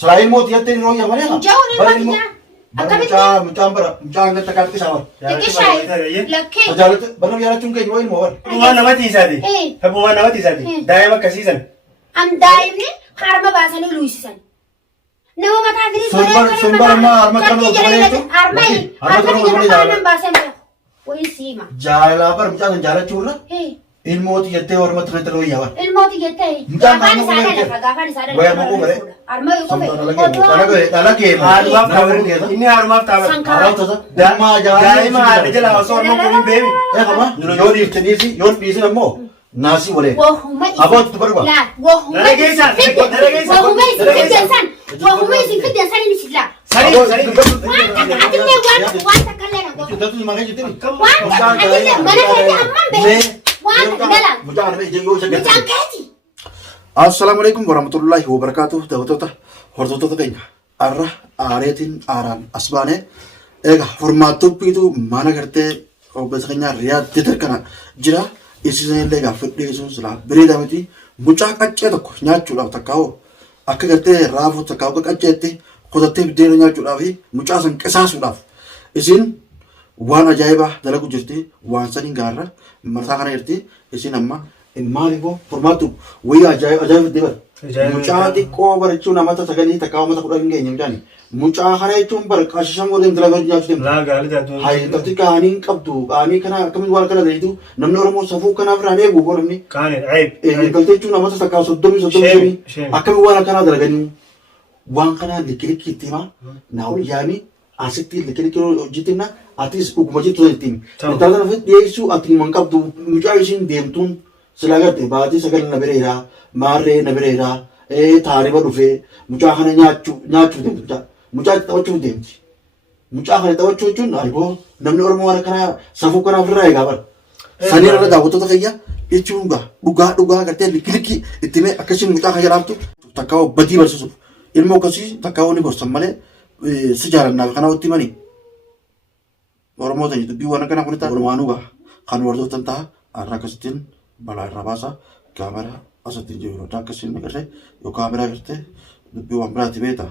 سلاين موت يتين رويا مالها جاوني الماتيا مجان قلت كارت شاور تكشاي لكي فجالت بنا يالا تون كاي روين مور وانا ما تيسادي هبو وانا ما تيسادي دائما كسيسن أم دايمني خارما باسني لويسن نو ما تعرفي سنبر ما أرمى كانوا أرمي باسني ويسيما جالا بر مجان جالا چورا الموت يتي اور مت رت رويا ور الموت يتي غافاني ساده ويا ما عمره أرمي أنا كي هارما تاور إني هارما تاور ما دائما هارجلا وصور ما كوني بيبي إيه كمان يون يفتنيسي يون بيسي نمو ناسي وله أبغى تبربا لا وهم درجيسان وهم يسين في الدنسان نسيلا سري سري أتمنى وان تكلنا تدل ما هيجي تبي وان أتمنى ما نحكي أمم بس وان تكلنا مجان بيجي يوجد مجان كذي السلام عليكم ورحمة الله وبركاته دوتوتا هردوتا كينيا أرى آريتين آران أسبانة إيه فرماتو بيتو مانا كرتة أو بس كينيا رياض تتركنا جرا إسيسن لعا فديسون سلا بريدا متي بوشاك أشياء تكو نياتشولا تكاو أكيد كرتة رافو تكاو كأشياء تي خدته بدينا نياتشولا في بوشاسن كساسولا إسين وانا جايبه دلقو جرتي وان سنين غارة مرتا خنا جرتي إسين أما الماليبو فرماتو ويا جايب دبر mucaati qooba jechuun amata sagalii takka amata kudha hin geenye midhaani mucaa kana jechuun bara qaashishan godheen dalagaa nyaachuu deemte hayyamtatti qaanii qabdu qaanii kana akkamitti waan kana dhahitu namni oromoo safuu kanaaf irraan eegu godhamni galtee jechuun amata takka soddomii akkamitti waan akkanaa dalaganii waan kanaa likkilikki itti himaa naa wayyaanii asitti likkilikki hojjetinna atis dhuguma jettu ittiin intalli sana dhiyeessuu ati hin qabdu mucaa isiin deemtuun sila garte baati sagal na bireera maarree na bireera taariba dhufee mucaa kana nyaachuu deemtu mucaa taphachuu deemti mucaa kana taphachuu jechuun argoo namni oromoo waan kana safuu kanaaf irraa eegaa bara sanii irra daawwattoota kiyya jechuun dhugaa gartee likkilikki itti mee akkasiin mucaa kana jalaaftu takkaa badii barsiisuuf ilmoo akkasii takkaa inni gorsan malee si jaalannaaf kana watti manii oromoo ta'e dubbii waan kana kun ta'a oromaanuu gaa kan wartoota ta'a arraa akkasittiin balaa irraa baasa kaamera asatti jiru akkasiin agarree yoo kaameraa jirte dubbii waan biraatti beeta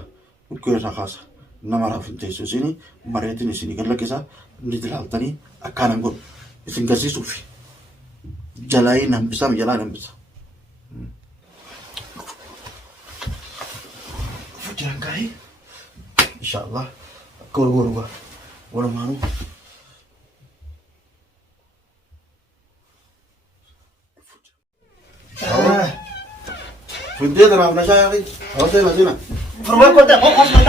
bukkee irraa kaasa nama raafin teessu isin mareetiin isin gallakisa ni ilaaltanii akkaanan godhu isin garsiisuuf jalaa nambisa jalaa nambisa. Fujiran kari insyaallah akka walgoruga walumaanu فدي أنا أبغى شاي أخي أوصل لزينة فرمان كنت أخذ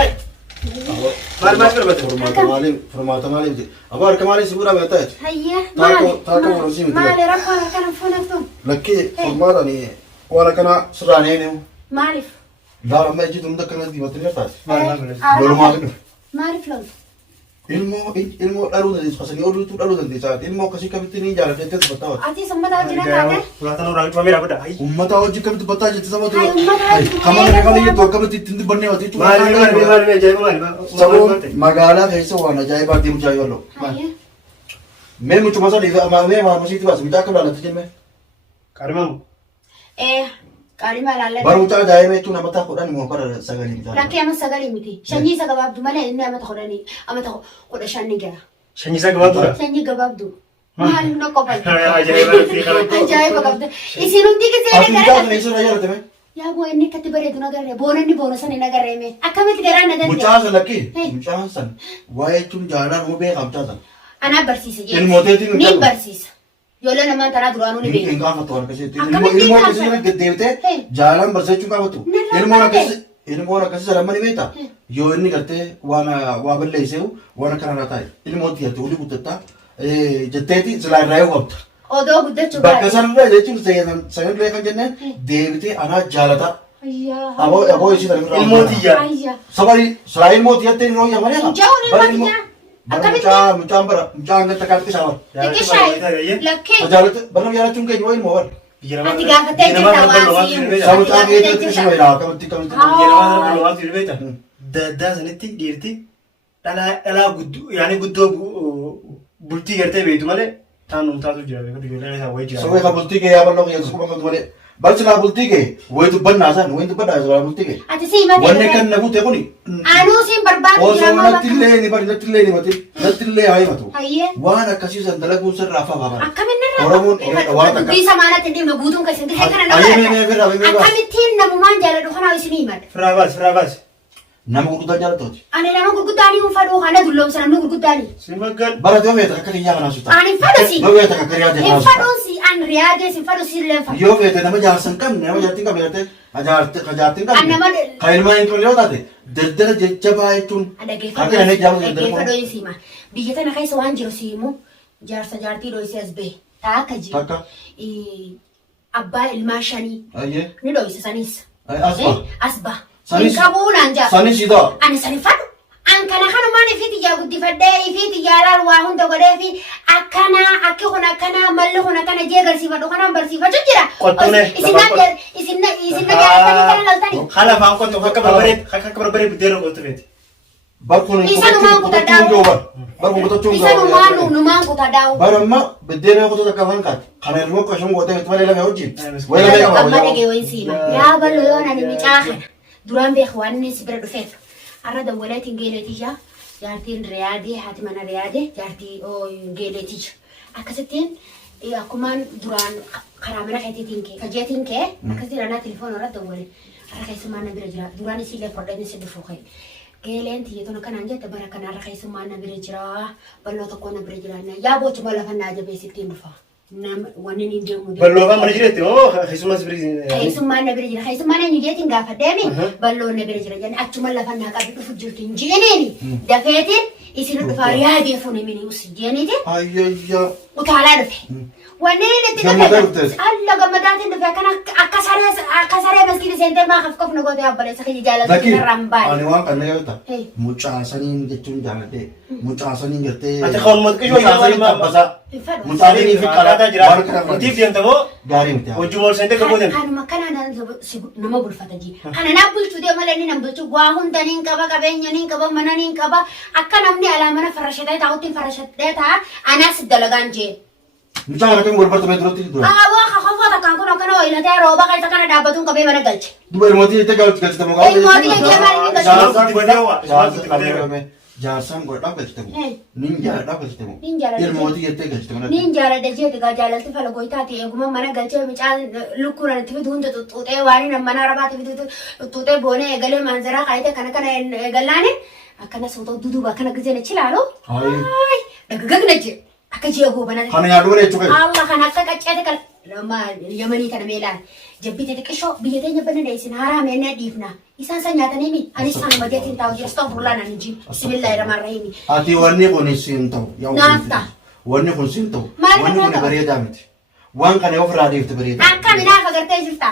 مالي ما كربت فرمان مالي بدي أبغى كمالي سبورة بيتاج هيا تاكو ورسيم مالي رفع كان فونتون لكي فرمان أني وأنا كنا سرانينه معرف لا لما يجي تمدك كنا دي بتريا تاج معرف لون ilmoo dhaluu dandeessu qasanii ooluutu dhaluu dandeessaati ilmoo akkasii kamitti ni jaalladhe jettee dubbataa wati ati sammata wajjin taate ulaatan oraa famiira godha ummata wajjin kamitti dubbataa jette sabatu kamana kamana jettu akkamitti ittiin dubbannee wati maali ajaa'iba sabuun magaalaa keessa waan ajaa'ibaa deemu jaayollo mee mucuma sadii mee maamasiitti baas mucaa akka laalatti jenne qaarimamu qaarima laallee baruuta ajaa'ibaa jechuun amata kudhan immoo bara sagalii miti lakkee amma sagalii miti shanyii isa gabaabdu malee inni amata kudha shanni gara shanyii isa gabaabdudha shanyii gabaabdu maaliif na qofal ajaa'iba qabda isin hundi gisee mucaa kana isa jaalatame yaa boo inni akkatti bareedu nagarree boonanni boona sana nagarree mee akkamitti garaan na danda'e mucaa san lakkii mucaa san waa'ee jechuun jaalaan moo beekaa mucaa san anaa barsiisa jedhe ilmooteetiin ni barsiisa Yola naman taraa duraanuu ni beeku. Hin gaafatu waan akkasii ilmoo akkasii sana deddeebitee jaalaan barsiisuu gaafatu ilmoon akkasii sana ni beektaa yoo inni gartee waa balleesseewu waan akkanarraa taa'e ilmootti jettee olii guddattaa jetteeti silaa irraa yoo qabda. Odoo guddachuu bakka sanarra jechuun sanarra kan jenneen deebitee anaa jaalataa. Aboo ishii sana irraa ilmootiyyaa sabarii silaa ilmooti jettee ni rooyyaa malee ilmootiyyaa mucaan mucaan gata kaarti saawar lakkee jaalata barna jaalachuun keenya waa ilmoo war ati gaafatee jirta waasii sabu mucaan keetti shuma ilaa kamatti daddaa sanitti dhiirti dhalaa guddoo bultii gartee beektu malee taanum taatu jira sabee kan bultii kee yaa bal'oo keessa kuma kan malee Barsi laa bultii kee wayitu bannaasan wayitu bannaasan bultii kee. Ati si himate. Wanni kan na buute kuni. Anuu siin barbaadu jira maa bakka. Natti illee ni mati natti illee haa himatu. Hayyee. Waan akkasiisan dalaguun sirraa fa'aa baabara. Akkamiin irraa. Oromoon waan akka. Bisa maanatti hin dhimma guutuun kan isin dhufee kana nama. Akkamittiin namumaan jaaladhu kanaa isin himadha. Firaa baas. Nama gurguddaa jaallattooti. Ani nama gurguddaa ni uffadhu kana dulloomsa namni gurguddaa ni. Si maggaan. Bara yoo feete akka kiyyaa kanaa suuta. Ani fadhu si. Yoo feete akka riyaadee kanaa suuta. Fadhu si an riyaadee si fadhu si illee fadhu. Yoo feete nama jaarsan qabne nama jaartiin qabne jettee jaartiin qabne. Kan ilmaan hin tolle yoo taate daldala jajjabaa jechuun. Dhaggeeffadhu siima. Biyya tana keessa waan jiru siimu jaarsa jaartii dho'isee as bahe. Taa akka jiru. Takka. Abbaa ilmaa shanii. Ayyee. Ni dho'ise sanis. Asba. Asba. Sanis qabuunaan jaa. Sanis idoo. Ani sani fadhu. An kana kanumaan ifiiti ijaa guddifadhee ifiiti ijaalaan waa hunda godhee fi akkana akki kun akkana malli kun akkana jee agarsiifadhu kanaan barsiifachuu jira. Isin na jaalatanii kana galtanii. Haala afaan qottu akka barbaree buddeena qottu feeti. Barkuun isanumaan kutadhaa'u. Barkuun kutachuun isanumaan numaan kutadhaa'u. Baramma buddeena qotu akka afaan kaate. Kana irraa qashuun gootee itti malee lama hojii. Amma dhagee wayisiima. Yaa ballo yoo nani micaa kana. Duraan beeku waan inni si bira dhufeef. Arra dawwaleetiin geeleetiyyaa jaartiin riyaadee haati mana riyaadee jaartii geeleetiyya. Akkasittiin akkumaan duraan karaa mana keetiitiin kee kajeetiin kee akkasittiin anaa telefoon irratti dawwale. Arra keessummaan na bira jira. Duraan isiillee fordhanii si dhufu kee. Geeleen tiyyeetuun akkanaan jette bara kana arra keessummaan na bira jira. Balloo tokko na bira jira. Yaa bochuma lafa naa jabeessittiin dhufa. Wanni ni deemu. Balloo afaan mana jireetti moo keessummas bira jira? Keessummaan na bira jira. Keessummaan eenyu jeetiin gaafa deemi balloo na bira jira jenni achuma lafa naa qabi dhufu jirti hin jiiniini. Dafeetiin isin dhufaa yaadee fuuni mini usi jeeniiti. Ayyayyaa. Utaalaa dhufe. Wanni itti dhufe. Alla gammadaatiin dhufe akka saree maskiin seentee maa kaf na gootee abbaleessa kiyya jaalatu irraan baay'ee. Ani waan kana yoo ta'e mucaasaniin jechuun jaaladhee mucaasaniin gartee. Ati kan uummata qiyyoo mucaasaniin tabbasaa. Mucaasaniin fi qaraataa jira. Mutiif deemta moo? Gaarii miti. Hojii mool seentee gabboo deemta. Kanuma kanaan nama bulfata jii. Kana naa bulchuu deema lenni nam bulchuu waa hunda niin qaba qabeenya niin qaba mana niin qaba akka namni alaa mana farashatee taa'utti farashatee ta'a anaas dalagaan jee. Mucaa kana kan walbarta mee duratti dura. Waa kakoota kan kun akkana ooyilatee rooba keessa kana dhaabbatuun qabee mana galche. Duba ilmootii itti galchite moo gaafate. Ilmootii itti galchite. Jaarsaan godhaa galchite moo. Nin jaaladhaa galchite moo. Ilmootii itti galchite moo. Nin jaaladha jeeti gaa jaalalti fala goytaati eeguma mana galchee mucaa lukkuun itti fidu hunda xuxuxee waan mana rabaatti fidu xuxuxee boonee eegalee maanzaraa kaayite kana eegallaanin akkana sootoo duduuba akkana gizeen achi laaloo. Dhagagagna jee. Akka ji'a goobana. Kana nyaadhu malee jechuudha. Allah kana akka qacceete kan yamanii kana meelaan jabbite xiqqishoo biyya teenya banna dheessin haaraa meennee dhiifna. Isaan san nyaatanii mi anis kanuma jeetiin taa'u jira stoo furlaan ani jiru. Bismillaahi rahmaan rahiimi. Ati wanni kun siin ta'u. Naafta. Wanni kun siin ta'u. Wanni kun bareedaa miti. Waan kana yoo ofirraa deefte bareeda. Akkami naaf agartee jirta.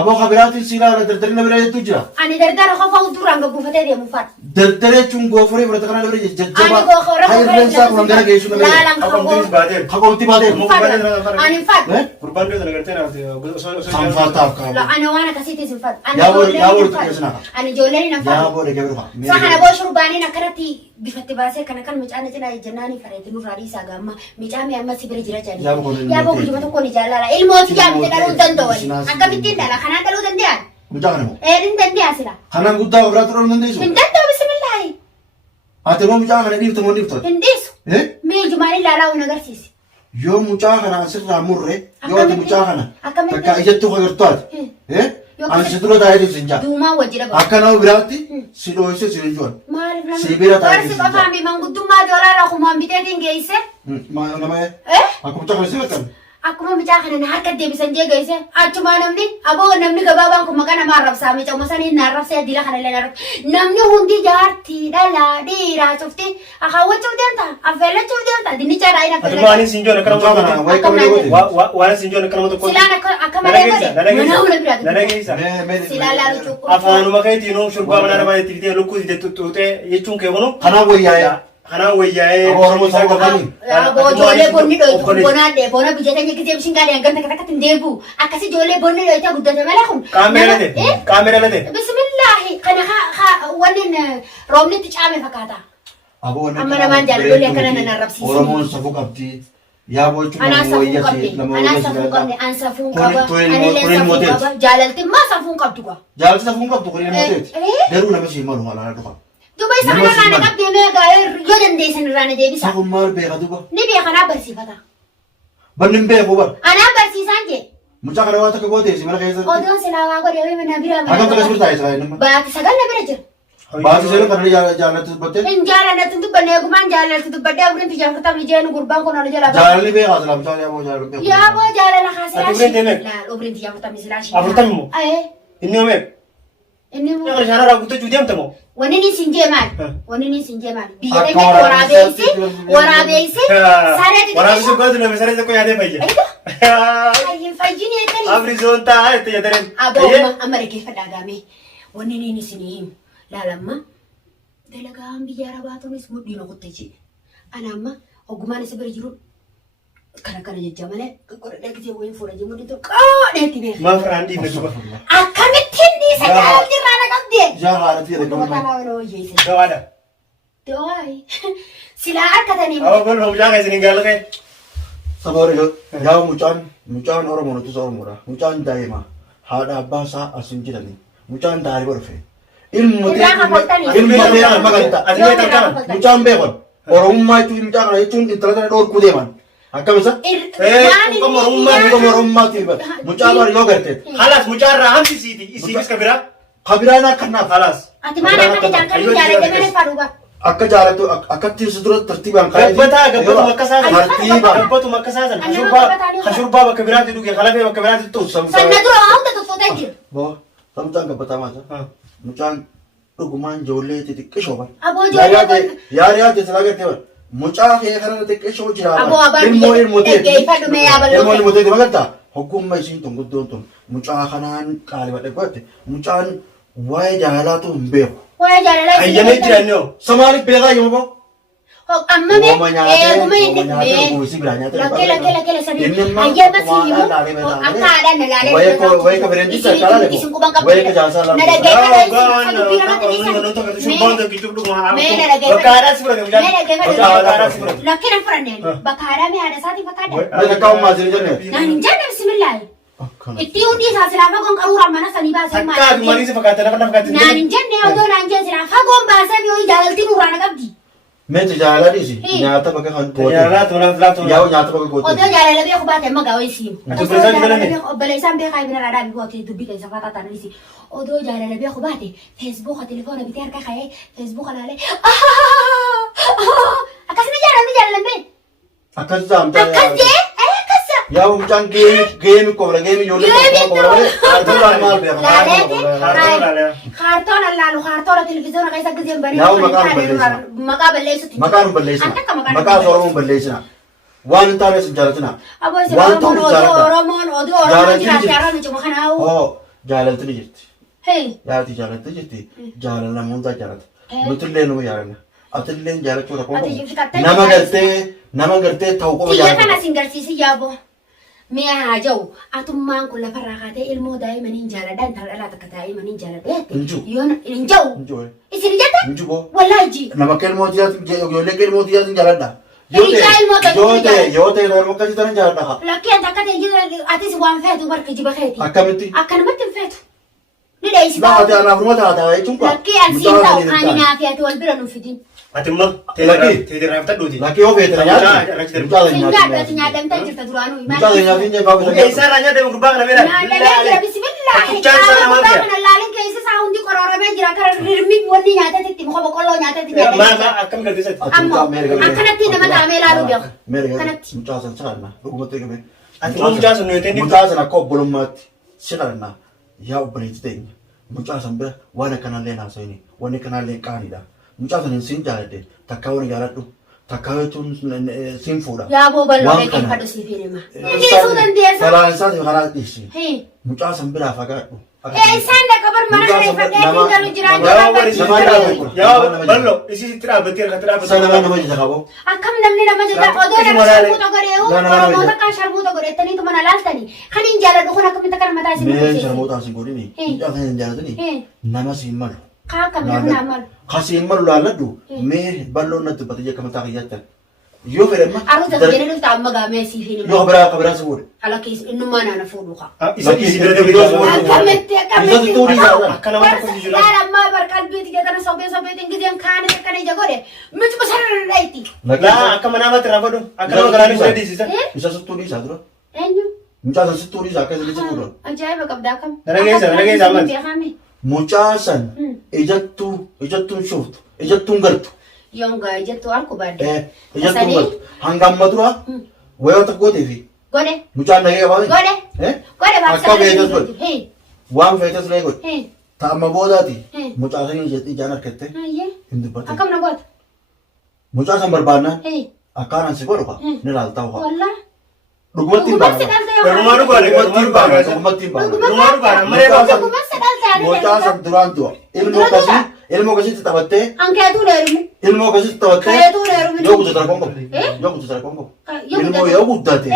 Aboo kabiraatiin siilaan dardari na bira jettu jira. Ani dardara qofa duraan gabbuufatee deemu fadha. Dardara jechuun goofaree fudhata kana bira jajjaba. Ani goofara Hayirreensaa kun hangana geessu na bira. Laalaan Haqomtiis baatee. Haqomti baatee. Ani fadha. Gurbaan dhiyoo sana gartee naaf Sanfaataaf kaa'u. Ani waan akkasiitis hin fadha. Yaaboo keessanaa. Ani ijoolleen hin fadha. Yaaboo dhagee biraa. Sana boo shurbaaniin akkanatti bifatti baasee kana kan micaan cinaa jennaanii fareeti nurraa dhiisaa gaamma micaa mi amma si bira jira jedhani. Yaaboo guyyuma tokkoon ijaalala ilmooti jaamite dhaluu danda'u. Akkamittiin dhala kanaan dhaluu danda'an. Mucaa kana moo? Hin danda'a sila. Kanaan guddaa biraatti dhaluu dandeessu? Hin danda'u bismillaahi. Ati moo mucaa kana dhiifte moo dhiiftooti? Hin dhiisu. Mee jumaan ilaalaa hin agarsiisi. Yoo mucaa kana asirraa murre yoo ati mucaa kana takka ijattuu agartuu ati. Ani si dura taa'ee dhiibsi hin jaa. Duumaa wajji dhabu. Akka nama biraatti si dhoohise si hin juan. Maaliif nama? Si bira taa'ee dhiibsi hin jaa. Barsi qofaan manguddummaa doolaara kumaan biteetiin geesse. Nama akka mucaa kana si beekamu. Akkuma mucaa kana harka deebisan jee geesse achuma namni gabaabaan kun maqaa nama arrabsaa miicama sanii na arrabsee addiila kana illee arrabsa namni hundi jaartii dhalaa dhiiraa cufti akaawwachuuf deemta affeellachuuf deemta dinnicha raayina affeellachuu. Waan isin joon akka nama waan isin joon akka nama tokko. Silaan akka malee godhe mana hunda biraati. Nana geessa. Silaan laalu cuqqu. Afaanuma keetiin shurbaa mana namaa itti fitee lukkuu itti xuxuxee jechuun kee kunu. Kanaan wayyaa'ee. Kanaan wayyaa'ee. Oromoo isaa qabanii. Ijoollee bonni dhoytu bonaadhe bona biyya keenya gisee bishin gaadhe hangam takka takkatti hin deebi'u akkasii ijoollee bonni dhoytaa guddate malee kun. Kaamera late. Bismillaahi kana wanni roobni itti caame fakkaata. Aboo wanni amma namaan jaalallee akkana nan arrabsiisu. Oromoon safuu qabdi Yaa bochuu Anaa nama wayyaa safuun si nama qabne, anaa wayyaa si safuun laata. qabne, an safuun Kun- qaba, kun ani ilmoo- illee kun ilmoo safuun teeti. qaba. Jaalalti maa safuun qabdu gaa. Jaalati safuun qabdu kun ilmoo teeti. Eh? Garuu nama si malu haala dhufa. Duba isa Nama kana irraa na siman. qabdee mee gaa yoo dandeessan irraa na deebisa. Sakun maal beeka duba. Ni beeka naa barsiifata. Banni hin beeku bar. Anaa barsiisaan jee. Mucaa kana waa takka gootee si mana keessatti. Odoon silaa waa godhee mana biraa Akkam takka sirtaa Israa'el nama. Baati sagal na bira jira. Baati seeruu kana jaalatti dubbattee. Hin jaalladhu dubbanne eegumaan jaalladhu dubbadhee abriin tijaafatamni jeenu gurbaan kun ona jala ba'a. Jaalalli beekaa sila mucaa yaa boo jaalalli beeku. Yaa boo jaalala kaasee Ati Obriin deemee? laal obriin tijaafatamni silaa shi. Afurtamii moo? Ayee Inni oomee? inni Inni immoo kana shaanarraa guuttachuu deemta moo? wanni ni siin jee maali? Eh. Wanni ni siin jee maali? Biyya Akka keenya waraabessi- waraabessi saree Waraabessi xixiqqoo. gootu nama saree tokko yaadee fayya. Ayyin fayyini eegganii. Afri zoon taa'aa itti yaadaren. Abooma amma dhaggeeffadhaa gaamee wanni ni isinii himu laalamma dalagaan biyya arabaatuunis mudhiin okutte jedhe ana amma ogummaan isa bira jiru kana jecha malee godhadhaa gisee wayiin fuudha jee mudhiin tokko qaadheetti beeka. Maaf raandii na juba. Akkamittiin dhiisa jaalal jirraa na qabdee. Jaa haadhatti jedhe Dhuma gamaa. kanaa wala hojjeese. Gawaadha. Dawaayi silaa harkatanii Awwa kun mucaa kan isin gaala ka'e. Saba horiidha. Yaa mucaan Oromoo nutis Oromoodha. Mucaan daa'ima haadha abbaa isaa as hin jirani. Mucaan daa'ima dhufe. Ilmu Irraa kafaltanii. ilmu ta'ee magalta. Ati mee tarkaana? Mucaan beekon. Oromummaa jechuun mucaa kana jechuun intala sana dhoorkuu deeman. Akkam isa? Oromummaatti himan. Mucaa bara yoo garteet. Halas mucaa irraa hambisiiti. Isiifis ka biraa. Kabiraan akkannaaf. Halas. Ati maal akka jaallatanii jaalladhe malee fadhuuba. Akka jaalatu akka tirsi dura tartiibaan kaa'ee. Gabbatuma akka saasan. Tartiibaan. Gabbatuma akka saasan. Ani nama gabbataa Hashurbaa bakka biraatti dhuge. Kalafee bakka biraatti tuus. Sanna dura hunda tuffootaa jiru. Boo mucaan gabbataa maata. Mucaan dhugumaan ijoollee xixiqqishoo bara. Aboo ijoollee kun. Yaari yaadde silaa gartee bara. Mucaa kee kana xixiqqishoo jira. Aboo abaan Ilmoo ilmoo ta'e. geeffadhu mee yaabaluu. Ilmoo ilmoo ta'e magartaa. Hoggummaa isiin tun guddoon tun mucaa kanaan qaalibadhe godhatte mucaan waa'ee jaalalaatu hin beeku. Waa'ee jaalalaa Ayyamee jiran yoo. Samaaliif beekaa yoo boo. Amma mee Uumama nyaatee eeguma inni dhuguusi biraa nyaatee. lakkee sadii ayyama si himu akka haadhaan na laalee Wayii ka bireen jisa akka laalee isin quban qabdu wayii ka jaasaa na laalee. dhaggeeffadha isin akka dubbii namatti dhiisan lakkee na furanneen bakka haadhaa mee haadha isaatiin fakkaadha Wayii akka ummaa sirrii jennee. naan hin jenne bismillaahi itti hundi isaa silaa fagoon qaruuraan mana sanii baasee Takkaatu marii si fakkaate lafa lafa naan hin jenne odoo naan jenne silaa fagoon baasee yoo jaalaltiin urraa na qabdi Meeti jaalala dhiisi nyaata bakka kan Jaalala tola filaa tola. Yaa'u nyaata bakka goote. odoo jaalala beeku baate amma gaawee siim Ati obboleessaan jaalala obboleessaan beekaa ibina raadhaa biqiltuu dubbii keessa fataa taanisi odoo jaalala beeku baate feesbuuka telefoona bitee harka ka'ee feesbuuka laalee akkasuma jaalalli bee Akkas saamtaa. akkas jee akkasa Yaa'u mucaan geemi kobra geemi ijoollee kobra malee. Kaartoon maal beeka. kaartoona laalu kaartoona televiziyoona keessa giseen bari Yaa'u maqaa nu balleessina. maqaa balleessutti Maqaa nu balleessina. Akka maqaa nu Maqaa Oromoo nu balleessina. Waan hin taanes hin jaalatina. aboo isa Waan ta'u oromoon jaalladha. oromoon Jaalalli jiraate jirti. arraan cuma kanaa'u Oo jaalalti ni jirti. hee Yaati jaalalti jirti. Jaalala nama hundaa jaalata. Eh. Nutillee nama jaalala. Atillee jaalachuu rakkoo Ati qabu. fixattee Nama gartee ta'uu qofa Xiyya kana jaalata. sin garsiisi yaaboo. Mee haa jau atummaan kun lafarraa kaatee ilmoo daa'imanii jaaladha intala dhalaa takka daa'imanii jaaladha. Inju. Yoon hin jau Inju. isin jette Inju boo. wallaahi ji. Nama akka ilmoo ijoollee jaaladha. Ijaa ilmoo ta'e Yoo ta'e nama akkasii tanan jaaladha. lakkee anta akka ta'e jira atis waan feetu barka jiba keeti. Akkamitti? Akka namatti hin feetu. Ni dheeysi Lafa taa'u. anaaf numa taataa jechuun kwa. Lakkee ansiin ta'u ani naafi ati wal bira nuuf fidin. Ati immoo teedirraa bitadhuuti. Lakkee yoo feete na nyaatti. Mucaa Sin nyaadhu ati nyaadhamtee jirta duraanuu. Mucaa sana nyaatti hin jeefaa Mukee isaa irraa nyaata gurbaa kana beela. Nyaadhamee jira bismillaahi. Kuchaan isaa namaa Gurbaa fiya. kana laalin keessa isaa hundi qorooramee jira kara rirmi wanni nyaataatti muka boqqolloo nyaataatti nyaataatti. Akkam galteessatti. Ammoo akkanatti nama dhaamee ilaaluu beeku. Kanatti. Mucaa sana saadna dhugumatti eegame. Ati immoo mucaa sun nuyi Mucaa sana akka obbolummaatti sinadhanna yaa obboleetti teenya. Mucaa sana bira waan akkanaallee naasa'ini wanni akkanaallee qaanidha. Mucaa sana siin jaaladhe takkaa wani jaaladhu takkaa jechuun siin fuudha. Yaaboo bal'oo Waan beekee kana. fadhu siif hima. Dhiisuu dandeessa. Saraan isaati karaa dhiisi. Hee. Mucaa sana biraa fagaadhu. Isaan dhaqabar mana reeffadhee hin galu jiraan Yaa ballo isitti dhaabbattee harkatti Isa nama dhaabbattee. nama jita qaboo. Akkam namni nama jedha odoo nama sharmuuta godheehu oromoota kan sharmuuta godhettaniitu mana laaltanii kan hin jaaladhu kun akkamitti kana mataa isin Mee murteessu. sharmoota asiin godhini. Mucaa sana hin jaalatini. Nama siin malu. Kaa akkam namni amalu. Kasiin malu laalladhu mee balloon natti dubbate jekka mataa kiyyatta. Yoo fedhamma. Arroota biyya dhufta amma gaamee siif hin Yoo kabira fuudhe. Ala keessa innummaa naana fuudhuqa. Isa bira deebi'aa. Akkamitti Isatu tuurii isaa. Akka nama tokko jira. Barsiisaan ammaa barqalbii tijjatana sobeetiin gizeen kaane akkana ija godhe miccuma sarara itti. Laa akka manaa matti raafadhu. Akka nama garaanii isa dhiisisan. Isa tuurii isaa dura. Eenyu? Mucaa san tuurii isaa akka isa fuudhan. Ajaa'iba qabdaa kam. Dalageessa amanti. Mucaa san ijattuun shuftu ijattuun gartu. Yonga ijattuu harku baadde. Ijattuun gartu. Hanga amma dura wayoota gootee fi Godhe. mucaan nagee qabaa. Godhe. Godhe Akka beekas godhe. Hee. Waan feetas lee godhe. Hee. Ta'amma boodaati. Mucaa sanii ijaan harkatte. Ayyee. Hin dubbate. Akkam na goota. Mucaa san barbaannaan Hee. akkaanan si godhu ni laaltaa uffata. Wallaa. Dhugumatti hin Dhugumatti baana. dhaltee Garumaa dhugaadha. Dhugumatti hin baana. Dhugumatti hin baana. Garumaa dhugaadha. Malee Mucaa Dhugumatti dhaltee. Mucaa san duraan du'a. Ilmoo akkasitti taphattee. Ankeetuu dheerumi. Ilmoo akkasitti taphattee. Kayetuu dheerumi. Yoo guddate rakkoon qabu. Yoo guddate rakkoon qabu. Ilmoo yoo guddate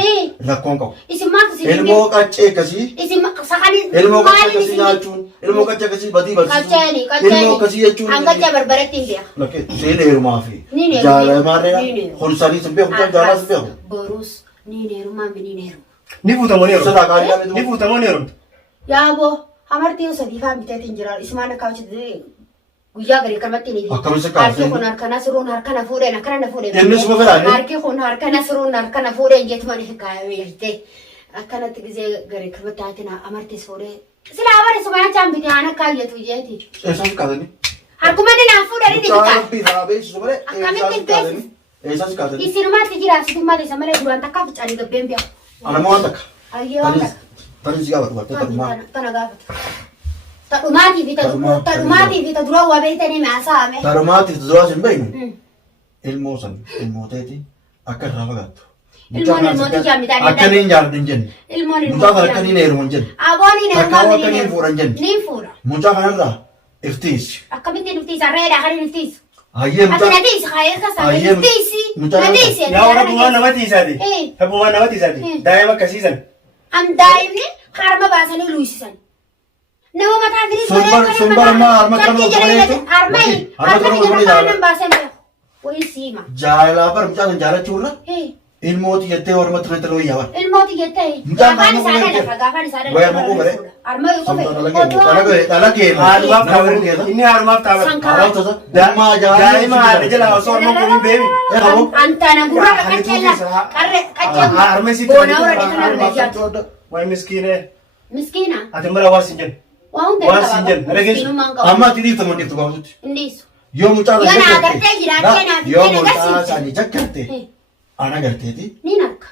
rakkoon qabu. Isin maaf isin Ilmoo qaccee akkasii. isin sakanii Ilmoo qaccee akkasii nyaachuun. Ilmoo qaccee akkasii badii Qacceeni barsiisuun. Ilmoo akkasii jechuun. Hangacca barbaretti hin beeku. Lakkee seen heerumaa fi Ni neeru. jaalamaarree Ni neeru. holisanii sin beeku jaalaa sin beeku. Borus ni neerumaa mi ni neeru. ni fuutamoo ni Sadaa heerumtu. qaalii dhabee Ni fuutamoo ni heerumtu. Yaaboo amartii sadii faa biteetiin jira ismaan akka hojjetee guyyaa garii kalmatti ni Akkamitti akka harki kun harkana siruun harkana fuudheen akkana na fuudheen. Inni suma fedhaani? Harki kun harkana siruun harkana fuudheen jeetuma ni kaayamee jirte. Akkanatti gizee garii kalmatti haatina amartiis fuudhee. Sila amari suma nyachaan bitee aan akka hayyatu jeeti. Eessaan kaatanii? Harkuma ni naaf fuudhanii ni Mucaa bitaa. rabbii naa beeksisu malee Akkamitti eessaan kaatanii? Eessaan kaatanii? Isirumaatti jira sitummaa isa malee duraan takkaa ficaanii gabbeen bi'a. Ana moo waan takka? Ayyee waan takka. Tanis si gaafatu bartee tadumaa. Tana gaafatu. Tadhumaatii fi tadhumaatii fi tadura waa beektanii maasaame. Tarumaatiif duraa sin beeknu ilmoo san ilmooteeti akka irraa fagaattu. Ilmoon ilmooti jaammitaa danda'u. Akkaniin jaalladhu hin jenne. Ilmoon Mucaa ilmooti kana akkaniin heerumu hin jenne. Abooniin Takkaa ilmoon akkaniin fuudhan jenne. Niin fuudha. Mucaa kanarraa iftiisi. Akkamittiin iftiisa reedhaa kan inni iftiisu. Hayyee mucaa. Ati natiisi kaayee kasaa Hayyee iftiisi. mucaa. Natiisi. Yaa warra bu'aan nama tiisaati. Bu'aan nama tiisaati. Daa'ima akkasiisan. An daa'imni harma baasanii luusisan. Nama mataa firii Sun barmaa harma kan nama qabaneetu. harma kana baasan beeku. Wayii siima. Jaalala bar mucaa kan jaalachuurra ilmooti jettee warmatti kan taloo iyyaa bar. Ilmooti jettee. Mucaan Gaafaan harma isaa qabu dalaga gaafaan isaa Wayii harma qabu dalaga. bare. Harma yoo qabe. Dhala keenu. Haalumaaf taa'u. Inni haalumaaf taa'u. Harootasa. Dammaa Daa'ima haadha jala osoo harma kun beebi. Antana gurra qaccella. Qarre qaccella. Harma isii Boona warra dhiqana argachaa. Wayi miskiine. Miskiina. Ati mala waan sin jennu. Waa hunda Waan sin jennu. miskiinummaan qabu. Amma ati dhiifta manni itti baaftutti. Indiisu. Yoo mucaa Yoo na agartee jiraatee naaf yoo itti mucaa agarsiifte. isaanii jakkarte ana agarteeti Niin harka.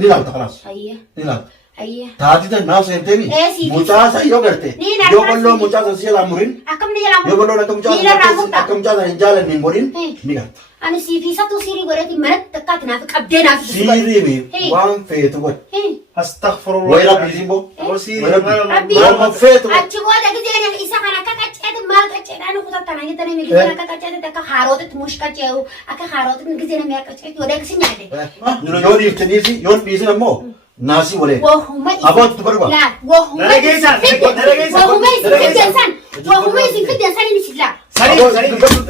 ni laalta kanaas Ayyee. ni laalta. Ayyee. Taati tan naaf seenteemi Siif. mucaa isa yoo garte Niin yoo harka balloo siif. mucaa isa siya laamurin Akkamni jedhamu. yoo balloon akka mucaa Miila irraa isa furdaa. akka mucaa isa hin jaalanne hin godhin ni garta. Ani siifiisatu siirii godhati manatti akkaati naaf qabdee naaf Siiriimi waan feetu godhe Astaghfirullah. wayi rabbii simboo Rabbii. waan feetu godhe. achi booda gizeen isa kana akka qacceeti maal qacceedhaan kutattana jettanii mi gizeen akka qacceeti akka haarootitti mush qacceeru akka haarootitti gizeen mi akka qacceeti wada akkasi nyaadhe. Yoo dhiiftaniifi yoo dhiisin ammoo naasii walee Wahuma abootu barba. laa wahuma Dalageessan. Dalageessan. wahuma isin fiddan san wahuma isin fiddan san inni sillaa. Sanii.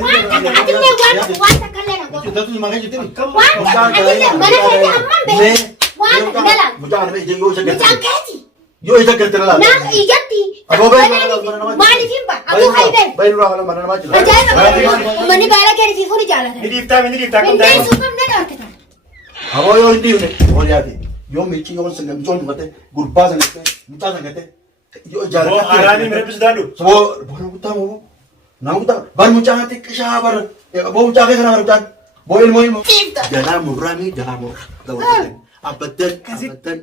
Waan akka atillee waan takka illee na godhu. Tutu malee jirtini. Waan takka atillee mana keessa amman beeku. Waan takka dalaan. Mucaan yoo isa Mucaan garte keeti. yoo isa garte na laala. Naaf ijatti. Aboo bayi Maaliif hin ba'a? Atuu haydee. bayi nurraa kana mana namaa jira. Ajaa'iba uummanni baala keetii fuudhi jaallatan. Ni dhiiftaa ni dhiiftaa kan Hundee daa'ima. suuqam na dhorkitan. Aboo yoo hin dhiifne wal yaate yoo miichi yoo sin gamtoon dhumate gurbaa san gatte mucaa san gatte yoo Boo jaalatti. haaraanii mira bisu daadhu. Soboo boona guttaa moo naa guttaa bar mucaa natti qishaa bar boo mucaa kee kana bar mucaan boo ilmoo ilmoo. Ciifta. Jalaa murraa mi jalaa murraa. Abaddan abaddan.